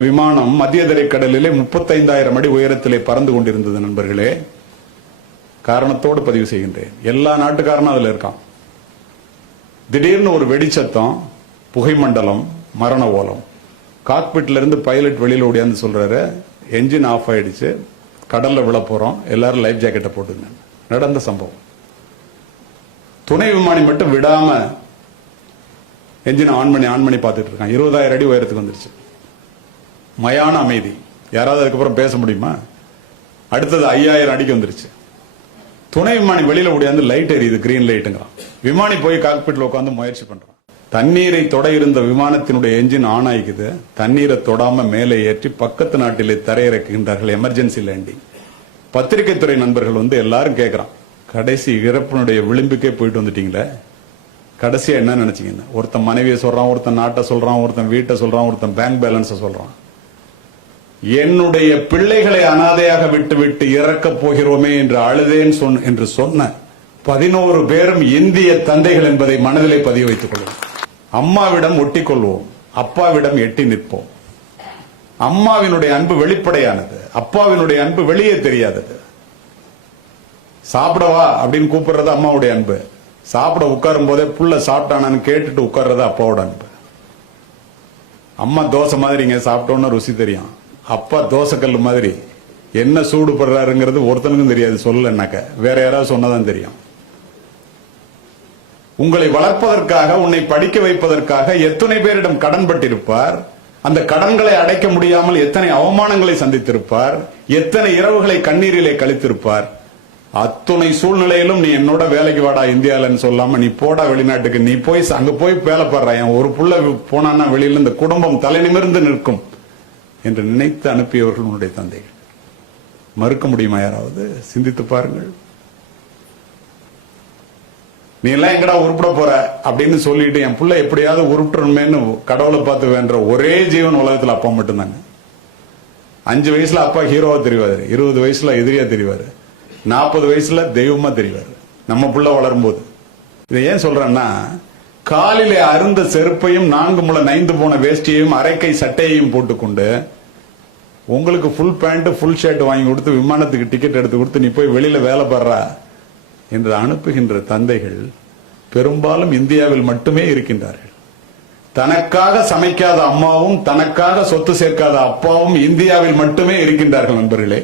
விமானம் மத்திய தரைக்கடலிலே 35,000 அடி உயரத்திலே பறந்து கொண்டிருந்தது நண்பர்களே. காரணத்தோடு பதிவு செய்கின்றேன். எல்லா நாட்டுக்காரனும் அதுல இருக்கான். திடீர்னு ஒரு வெடிச்சத்தம், புகை மண்டலம், மரண ஓலம். காக்பிட்ல இருந்து பைலட் வெளியில ஓடியாந்து சொல்றாரு, என்ஜின் ஆஃப் ஆயிடுச்சு, கடல்ல விழ போறோம், எல்லாரும் லைஃப் ஜாக்கெட்டை போட்டுங்க. நடந்த சம்பவம். துணை விமானி மட்டும் விடாம என்ஜின் ஆன் பண்ணி பார்த்துட்டு இருக்கான். 20,000 அடி உயரத்துக்கு வந்துருச்சு. மயான அமைதி. யாராவது அதுக்கப்புறம் பேச முடியுமா? அடுத்தது 5,000 அடிக்கு வந்துருச்சு. துணை விமானி வெளியில ஓடியாந்து லைட் எரியுது, கிரீன் லைட்டுங்கிறான். விமானி போய் காக்பிட்ல உட்காந்து முயற்சி பண்றான். தண்ணீரை தொட இருந்த விமானத்தினுடைய என்ஜின் ஆன் ஆகிக்குது. தண்ணீரை தொடாம மேலே ஏற்றி பக்கத்து நாட்டிலே தரையிறக்குகின்றார்கள். Emergency landing. பத்திரிகை துறை நண்பர்கள் எல்லாரும் கேட்கறான், கடைசி இறப்பினுடைய விளிம்புக்கே போயிட்டு வந்துட்டீங்களே, கடைசியா என்ன நினைச்சீங்க? ஒருத்தன் மனைவியை சொல்றான், ஒருத்தன் நாட்டை சொல்றான், ஒருத்தன் வீட்டை சொல்றான், ஒருத்தன் பேங்க் பேலன்ஸை சொல்றான். என்னுடைய பிள்ளைகளை அனாதையாக விட்டு இறக்க போகிறோமே என்று அழுதேன் என்று சொன்ன 11 பேரும் இந்திய தந்தைகள் என்பதை மனதிலே பதிவு வைத்துக் கொள்வோம். அம்மாவிடம் ஒட்டி கொள்வோம், அப்பாவிடம் எட்டி நிற்போம். அம்மாவினுடைய அன்பு வெளிப்படையானது, அப்பாவினுடைய அன்பு வெளியே தெரியாதது. சாப்பிடவா அப்படின்னு கூப்பிடுறது அம்மாவுடைய அன்பு. சாப்பிட உட்காரும் போதே புள்ள சாப்பிட்டானு கேட்டுட்டு உட்கார்றது அப்பாவோட அன்பு. அம்மா தோசை மாதிரி இங்க சாப்பிட்டோன்னு ருசி தெரியும். அப்பா தோசைக்கல் மாதிரி என்ன சூடு படுறாருங்கிறது ஒருத்தனுக்கும் தெரியாது. சொல்லனாக்க வேற யாராவது சொன்னதான் தெரியும். உங்களை வளர்ப்பதற்காக, உன்னை படிக்க வைப்பதற்காக எத்தனை பேரிடம் கடன் பட்டிருப்பார். அந்த கடன்களை அடைக்க முடியாமல் எத்தனை அவமானங்களை சந்தித்திருப்பார். எத்தனை இரவுகளை கண்ணீரிலே கழித்திருப்பார். அத்துணை சூழ்நிலையிலும் நீ என்னோட வேலைக்கு வாடா இந்தியாவிலன்னு சொல்லாம நீ போடா வெளிநாட்டுக்கு, நீ போய் அங்க போய் வேலை பாடுற, ஒரு புள்ள போனான்னா வெளியில இந்த குடும்பம் தலை நிமிர்ந்து நிற்கும் என்று நினைத்து அனுப்பியவர்கள் உன்னுடைய தந்தைகள். மறுக்க முடியுமா? யாராவது சிந்தித்து பாருங்கள். நீ எல்லாம் எங்கடா உருப்பிட போற அப்படின்னு சொல்லிட்டு என் புள்ள எப்படியாவது உருப்பிடணுமேன்னு கடவுளை பார்த்து வேண்ட ஒரே ஜீவன் உலகத்துல அப்பா மட்டும்தாங்க. 5 வயசுல அப்பா ஹீரோவா தெரிவாரு, 20 வயசுல எதிரியா தெரிவாரு, 40 வயசுல தெய்வமா தெரிவாரு. நம்ம புள்ள வளரும் போது இதை ஏன் சொல்றேன்னா, காலிலே அருந்த செருப்பையும் 4 முழ நைந்து போன வேஷ்டியையும் அரைக்கை சட்டையையும் போட்டுக்கொண்டு உங்களுக்கு ஃபுல் பேண்ட் ஃபுல் ஷர்ட் வாங்கி கொடுத்து விமானத்துக்கு டிக்கெட் எடுத்து கொடுத்து நீ போய் வெளியில வேலை பாடுறா என்று அனுப்புகின்ற தந்தைகள் பெரும்பாலும் இந்தியாவில் மட்டுமே இருக்கின்றார்கள். தனக்காக சமைக்காத அம்மாவும் தனக்காக சொத்து சேர்க்காத அப்பாவும் இந்தியாவில் மட்டுமே இருக்கின்றார்கள் நண்பர்களே.